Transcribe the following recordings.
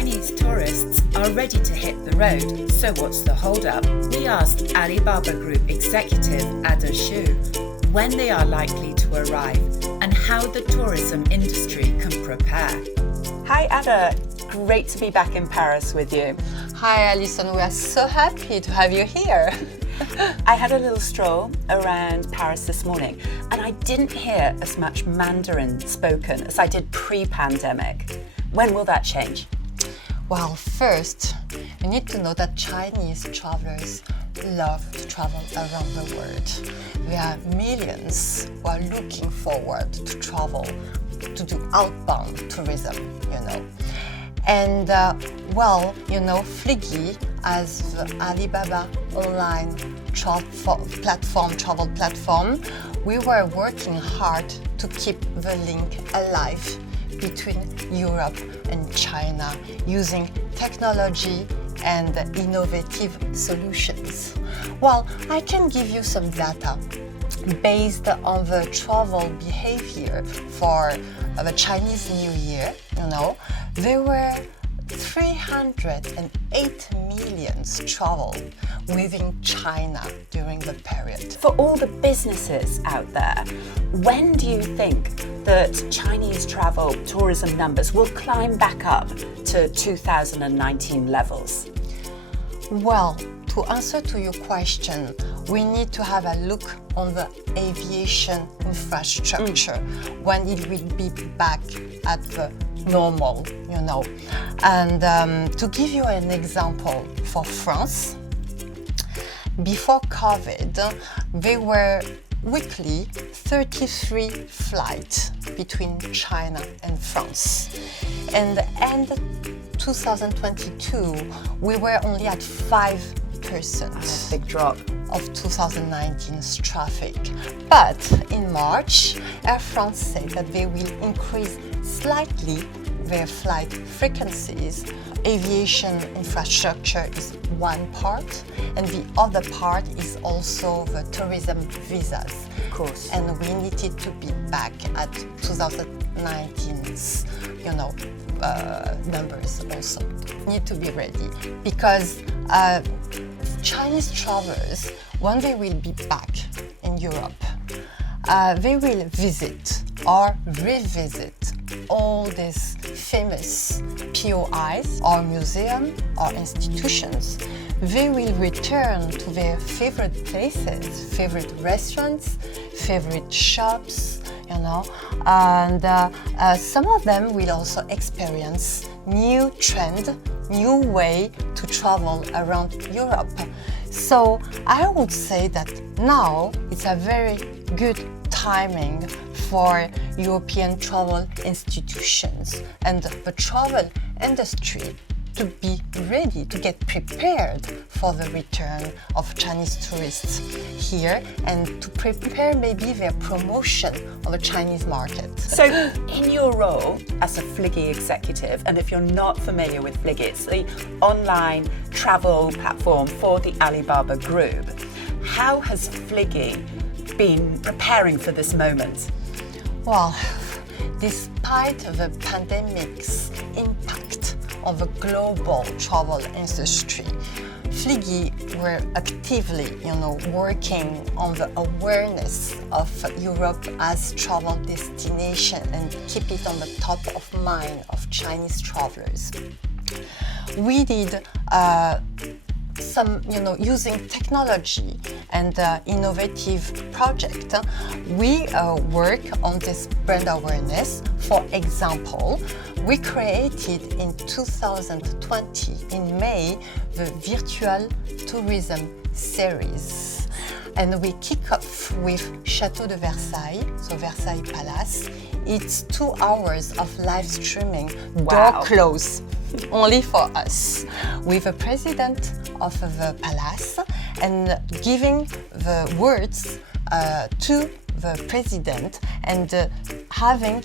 Chinese tourists are ready to hit the road, so what's the hold-up? We asked Alibaba Group executive Ada Xu when they are likely to arrive and how the tourism industry can prepare. Hi Ada, great to be back in Paris with you. Hi Alison, we are so happy to have you here. I had a little stroll around Paris this morning and I didn't hear as much Mandarin spoken as I did pre-pandemic. When will that change? Well, first, you need to know that Chinese travelers love to travel around the world. There are millions who are looking forward to travel, to do outbound tourism, And Fliggy, as the Alibaba online travel platform, we were working hard to keep the link alive between Europe and China using technology and innovative solutions. Well, I can give you some data based on the travel behavior for the Chinese New Year. There were 308 million travel within China during the period. For all the businesses out there, when do you think that Chinese travel tourism numbers will climb back up to 2019 levels? Well, to answer to your question, we need to have a look on the aviation infrastructure when it will be back at the normal, And to give you an example, for France, before COVID, there were weekly 33 flights between China and France. And the end 2022, we were only at 5%. Big drop. Of 2019's traffic. But in March, Air France said that they will increase slightly their flight frequencies. Aviation infrastructure is one part, and the other part is also the tourism visas. Of course. And we needed to be back at 2019's, numbers also. Need to be ready because Chinese travelers, when they will be back in Europe, they will visit or revisit all these famous POIs or museums or institutions. They will return to their favorite places, favorite restaurants, favorite shops, and some of them will also experience new trend, new way to travel around Europe. So I would say that now it's a very good timing for European travel institutions and the travel industry to be ready, to get prepared for the return of Chinese tourists here and to prepare maybe their promotion of the Chinese market. So in your role as a Fliggy executive, and if you're not familiar with Fliggy, it's the online travel platform for the Alibaba Group. How has Fliggy been preparing for this moment? Well, despite the pandemic's impact on the global travel industry, Fliggy were actively, working on the awareness of Europe as travel destination and keep it on the top of mind of Chinese travelers. We did some, using technology and innovative project. We work on this brand awareness. For example, we created in 2020, in May, the Virtual Tourism Series. And we kick off with Château de Versailles, so Versailles Palace. It's 2 hours of live streaming, door closed, only for us, with the president of the palace and giving the words to the president and having,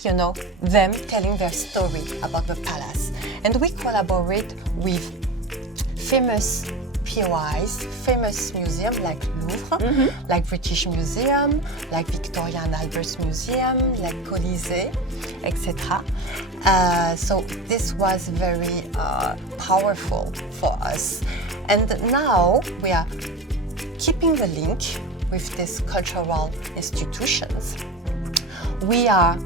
them telling their story about the palace. And we collaborate with famous POIs, famous museums like Louvre, like British Museum, like Victoria and Albert Museum, like Colisée, etc. So this was very powerful for us. And now we are keeping the link with these cultural institutions. We are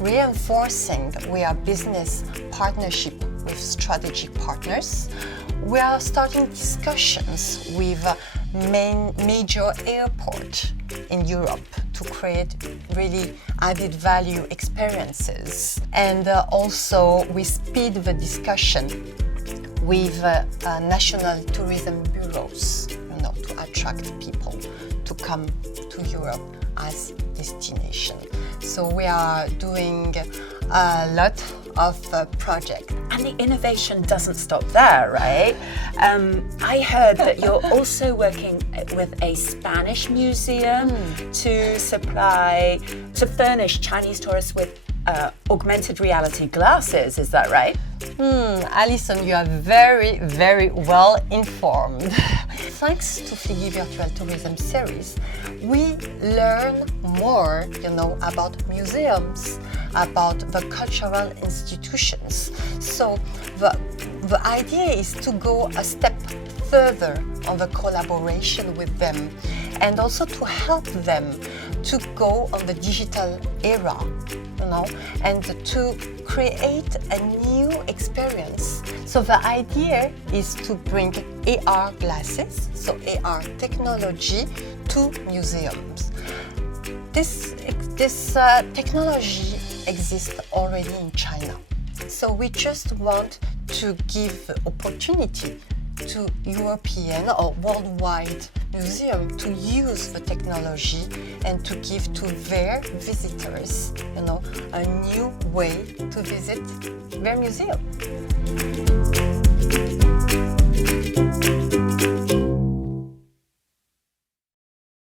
reinforcing our business partnership with strategic partners. We are starting discussions with major airports in Europe to create really added value experiences. And also we speed the discussion with national tourism bureaus, to attract people to come to Europe as destination. So we are doing a lot of projects. And the innovation doesn't stop there, right? I heard that you're also working with a Spanish museum to furnish Chinese tourists with augmented reality glasses. Is that right? Alison, you are very, very well informed. Thanks to Fliggy Virtual Tourism series, we learn more, about museums, about the cultural institutions. So the idea is to go a step further on the collaboration with them and also to help them to go on the digital era, and to create a new experience. So the idea is to bring AR glasses, so AR technology, to museums. This technology exists already in China. So we just want to give opportunity to European or worldwide museum to use the technology and to give to their visitors, a new way to visit their museum.